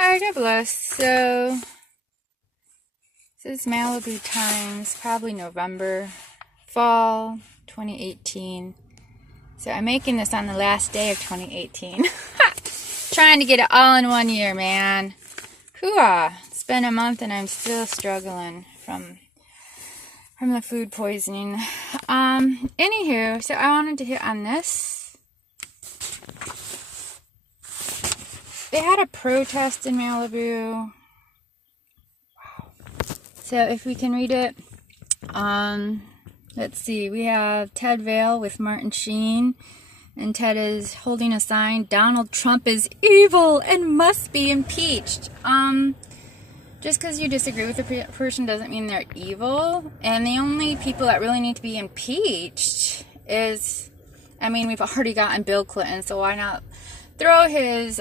Hi, God bless. So, this is Malibu times, probably November, fall 2018. So, I'm making this on the last day of 2018. Trying to get it all in 1 year, man. Hooah! It's been a month and I'm still struggling from the food poisoning. Anywho, so I wanted to hit on this. They had a protest in Malibu. Wow. So if we can read it, let's see. We have Ted Vale with Martin Sheen, and Ted is holding a sign, "Donald Trump is evil and must be impeached." Just because you disagree with a person doesn't mean they're evil. And the only people that really need to be impeached is, we've already gotten Bill Clinton, so why not throw his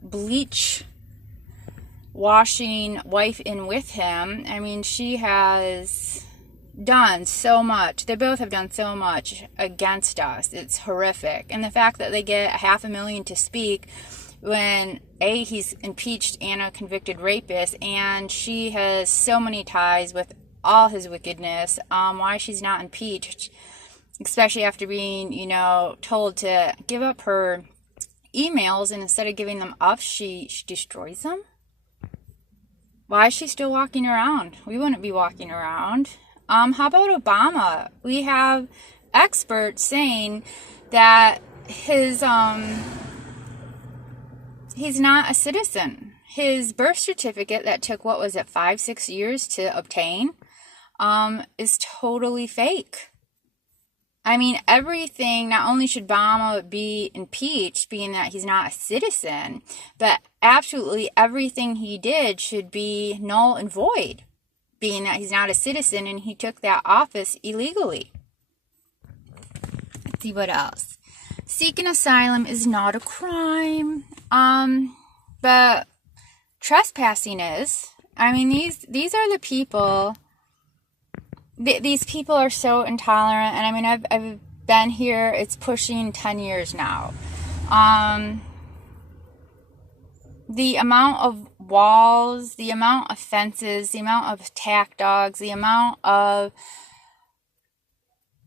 bleach washing wife in with him? She has done so much. They both have done so much against us. It's horrific. And the fact that they get 500,000 to speak when he's impeached and a convicted rapist, and she has so many ties with all his wickedness, why she's not impeached, especially after being, told to give up her emails, and instead of giving them up, she destroys them. Why is she still walking around? We wouldn't be walking around. How about Obama? We have experts saying that he's not a citizen. His birth certificate that took, 5-6 years to obtain, is totally fake. Everything, not only should Obama be impeached, being that he's not a citizen, but absolutely everything he did should be null and void, being that he's not a citizen and he took that office illegally. Let's see what else. Seeking asylum is not a crime, but trespassing is. These are the people. These people are so intolerant, and I've been here, it's pushing 10 years now. The amount of walls, the amount of fences, the amount of attack dogs, the amount of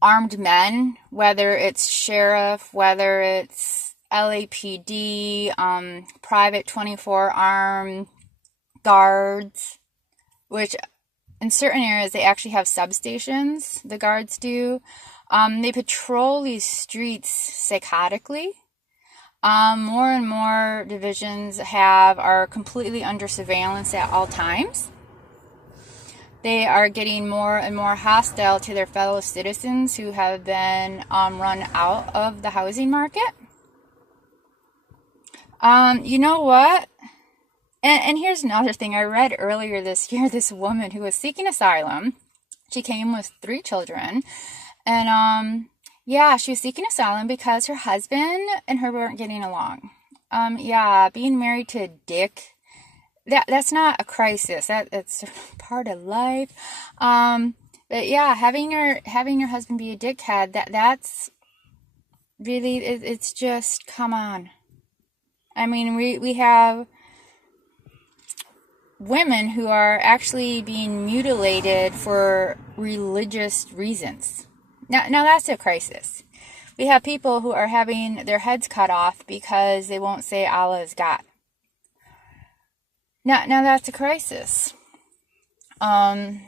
armed men, whether it's sheriff, whether it's LAPD, private 24 armed guards, which in certain areas, they actually have substations, the guards do. They patrol these streets psychotically. More and more divisions are completely under surveillance at all times. They are getting more and more hostile to their fellow citizens who have been run out of the housing market. You know what? And here's another thing. I read earlier this year, this woman who was seeking asylum, she came with 3 children, and she was seeking asylum because her husband and her weren't getting along. Being married to a dick, that's not a crisis. That's part of life. But yeah, having your husband be a dickhead, that's really, it's just, come on. We have women who are actually being mutilated for religious reasons. Now that's a crisis. We have people who are having their heads cut off because they won't say Allah is God. Now that's a crisis. The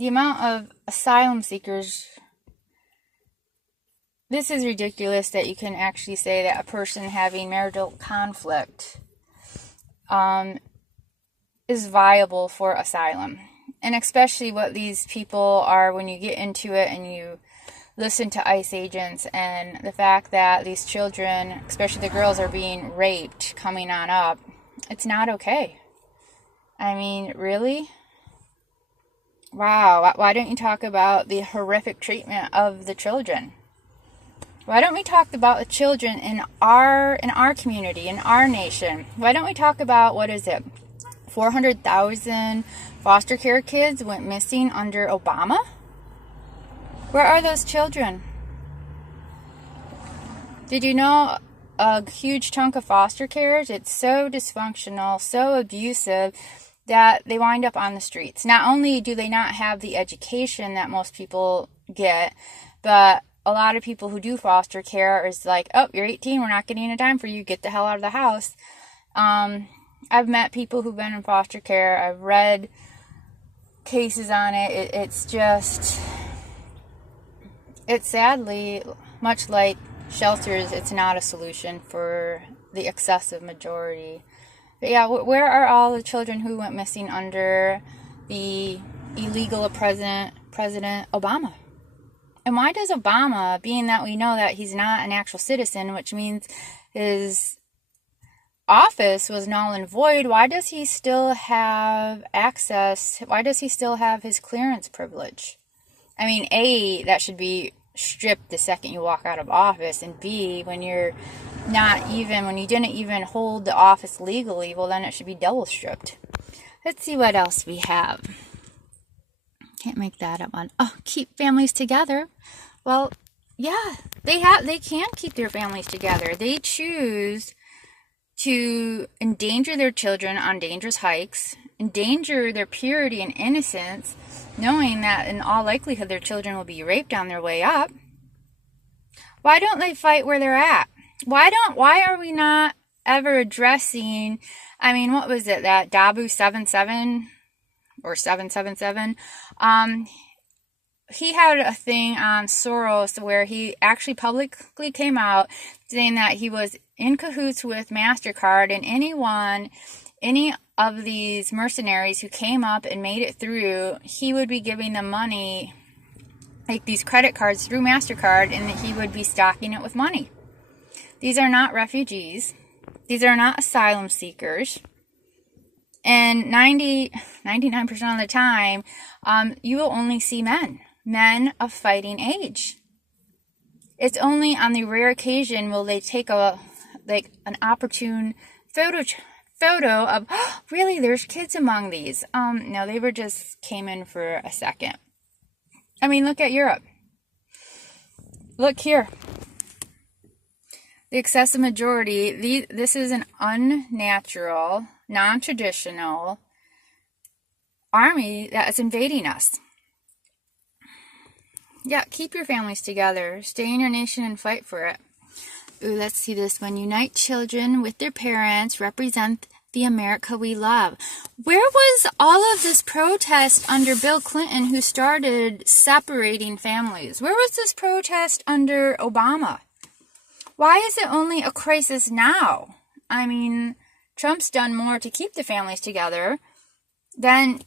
amount of asylum seekers, this is ridiculous that you can actually say that a person having marital conflict is viable for asylum. And especially what these people are, when you get into it and you listen to ICE agents, and the fact that these children, especially the girls, are being raped coming on up, it's not okay. Really? Wow, why don't you talk about the horrific treatment of the children? Why don't we talk about the children in our community, in our nation? Why don't we talk about, 400,000 foster care kids went missing under Obama? Where are those children? Did you know a huge chunk of foster cares, it's so dysfunctional, so abusive, that they wind up on the streets. Not only do they not have the education that most people get, but a lot of people who do foster care is like, oh, you're 18, we're not getting a dime for you, get the hell out of the house. I've met people who've been in foster care. I've read cases on it. It's just, it's sadly, much like shelters, it's not a solution for the excessive majority. But yeah, where are all the children who went missing under the illegal President Obama? And why does Obama, being that we know that he's not an actual citizen, which means his office was null and void, why does he still have access? Why does he still have his clearance privilege? I mean, A, that should be stripped the second you walk out of office, and B, when you didn't even hold the office legally, well, then it should be double stripped. Let's see what else we have. Can't make that up on. Oh, keep families together. Well, yeah, they can keep their families together. They choose to endanger their children on dangerous hikes, endanger their purity and innocence, knowing that in all likelihood their children will be raped on their way up. Why don't they fight where they're at? Why are we not ever addressing, I mean, what was it, that Dabu 77 or 777? He had a thing on Soros where he actually publicly came out saying that he was in cahoots with MasterCard, and any of these mercenaries who came up and made it through, he would be giving them money, like these credit cards through MasterCard, and he would be stocking it with money. These are not refugees. These are not asylum seekers. And 99% of the time, you will only see men of fighting age. It's only on the rare occasion will they take an opportune photo of, oh, really, there's kids among these. No, they just came in for a second. I mean, look at Europe. Look here. The excessive majority, this is an unnatural, non-traditional army that is invading us. Yeah, keep your families together. Stay in your nation and fight for it. Ooh, let's see this one. Unite children with their parents. Represent the America we love. Where was all of this protest under Bill Clinton, who started separating families? Where was this protest under Obama? Why is it only a crisis now? I mean, Trump's done more to keep the families together than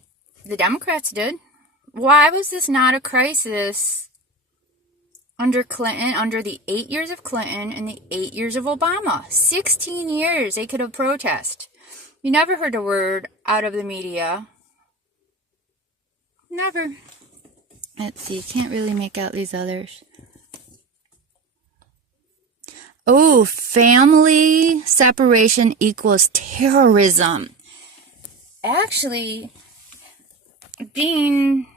the Democrats did. Why was this not a crisis under Clinton, under the 8 years of Clinton and the 8 years of Obama? 16 years they could have protested. You never heard a word out of the media. Never. Let's see, can't really make out these others. Oh, family separation equals terrorism. Actually, being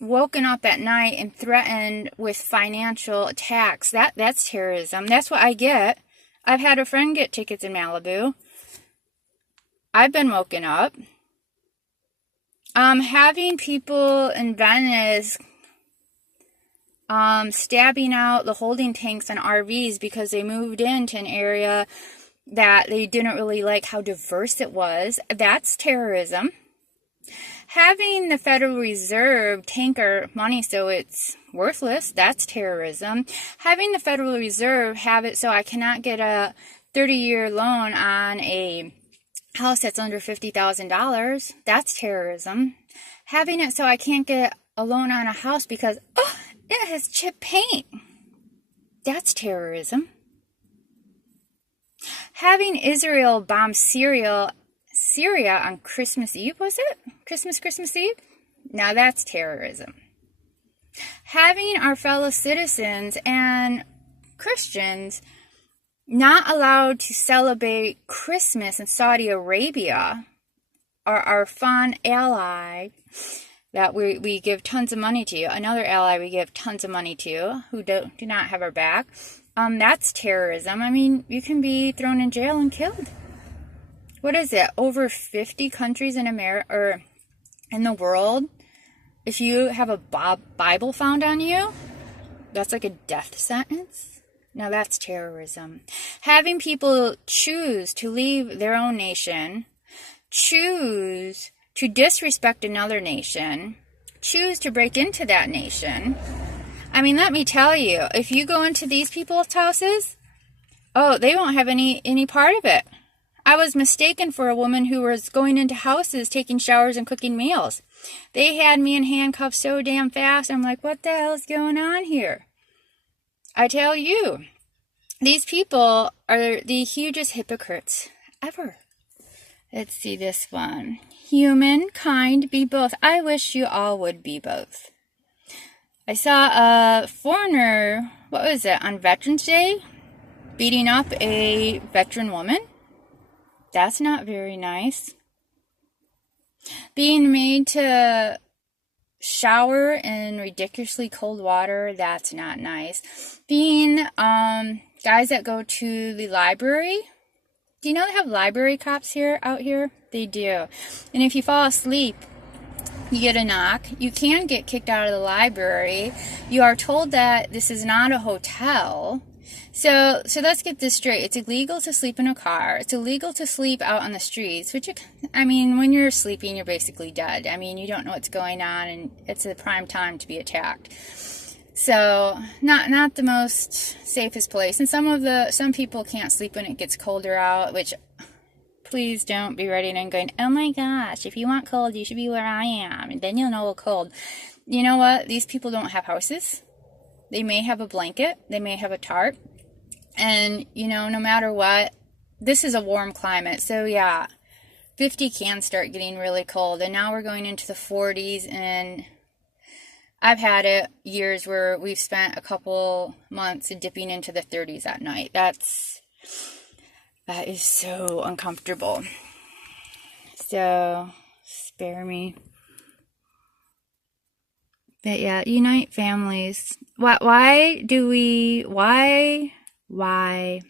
woken up at night and threatened with financial attacks, that's terrorism. That's what I get. I've had a friend get tickets in Malibu. I've been woken up. Having people in Venice stabbing out the holding tanks on RVs because they moved into an area that they didn't really like how diverse it was, that's terrorism. Having the Federal Reserve tank our money so it's worthless, that's terrorism. Having the Federal Reserve have it so I cannot get a 30-year loan on a house that's under $50,000, that's terrorism. Having it so I can't get a loan on a house because, oh, it has chip paint, that's terrorism. Having Israel bomb Syria on Christmas Eve, was it? Christmas Eve? Now that's terrorism. Having our fellow citizens and Christians not allowed to celebrate Christmas in Saudi Arabia, our fun ally that we give tons of money to, another ally we give tons of money to, who do not have our back. That's terrorism. I mean, you can be thrown in jail and killed. What is it? Over 50 countries in America or in the world. If you have a Bible found on you, that's like a death sentence. Now that's terrorism. Having people choose to leave their own nation, choose to disrespect another nation, choose to break into that nation. I mean, let me tell you, if you go into these people's houses, oh, they won't have any part of it. I was mistaken for a woman who was going into houses, taking showers and cooking meals. They had me in handcuffs so damn fast. I'm like, what the hell is going on here? I tell you, these people are the hugest hypocrites ever. Let's see this one. Humankind be both. I wish you all would be both. I saw a foreigner, what was it, on Veterans Day, beating up a veteran woman. That's not very nice. Being made to shower in ridiculously cold water, that's not nice. Being guys that go to the library. Do you know they have library cops out here? They do. And if you fall asleep, you get a knock. You can get kicked out of the library. You are told that this is not a hotel. So let's get this straight. It's illegal to sleep in a car. It's illegal to sleep out on the streets, which, I mean, when you're sleeping, you're basically dead. I mean, you don't know what's going on, and it's a prime time to be attacked. So, not the most safest place. And some people can't sleep when it gets colder out, which, please don't be ready and going, oh my gosh, if you want cold, you should be where I am, and then you'll know it's cold. You know what? These people don't have houses. They may have a blanket. They may have a tarp. And, you know, no matter what, this is a warm climate. So, yeah, 50 can start getting really cold. And now we're going into the 40s. And I've had it years where we've spent a couple months dipping into the 30s at night. That is so uncomfortable. So, spare me. But, yeah, unite families. Why?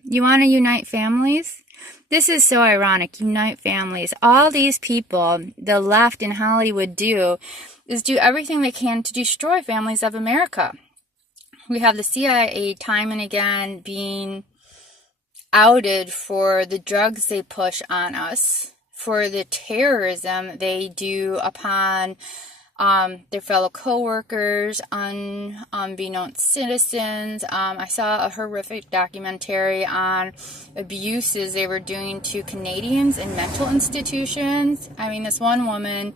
You want to unite families? This is so ironic. Unite families. All these people, the left in Hollywood do everything they can to destroy families of America. We have the CIA time and again being outed for the drugs they push on us, for the terrorism they do upon their fellow co-workers, unbeknownst citizens. I saw a horrific documentary on abuses they were doing to Canadians in mental institutions. I mean, this one woman,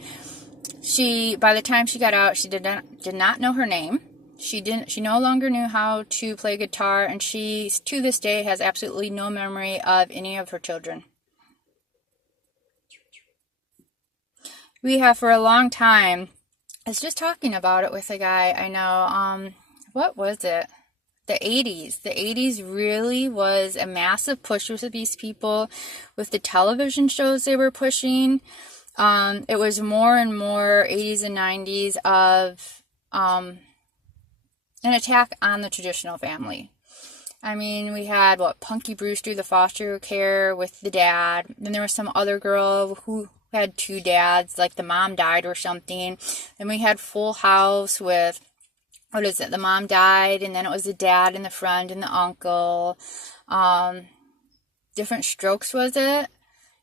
by the time she got out, she did not know her name. She no longer knew how to play guitar, and she, to this day, has absolutely no memory of any of her children. We have for a long time, I was just talking about it with a guy I know, what was it? The 80s. The 80s really was a massive push with these people, with the television shows they were pushing. It was more and more 80s and 90s of an attack on the traditional family. I mean, we had, Punky Brewster, the foster care with the dad. Then there was some other girl who had two dads, like the mom died or something. Then we had Full House with, the mom died, and then it was the dad and the friend and the uncle. Different Strokes, was it?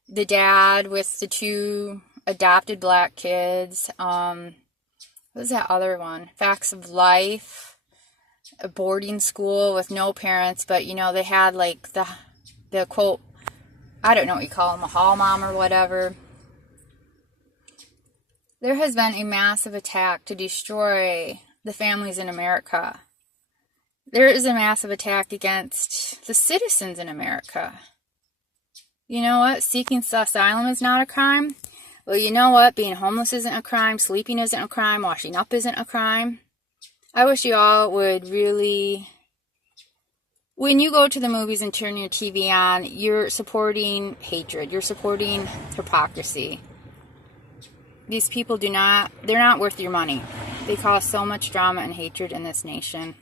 The dad with the two adopted black kids. What was that other one? Facts of Life. A boarding school with no parents, but, they had, like, the quote, I don't know what you call them, a hall mom or whatever. There has been a massive attack to destroy the families in America. There is a massive attack against the citizens in America. You know what? Seeking asylum is not a crime. Well, you know what? Being homeless isn't a crime. Sleeping isn't a crime. Washing up isn't a crime. I wish you all would really, when you go to the movies and turn your TV on, you're supporting hatred. You're supporting hypocrisy. These people they're not worth your money. They cause so much drama and hatred in this nation.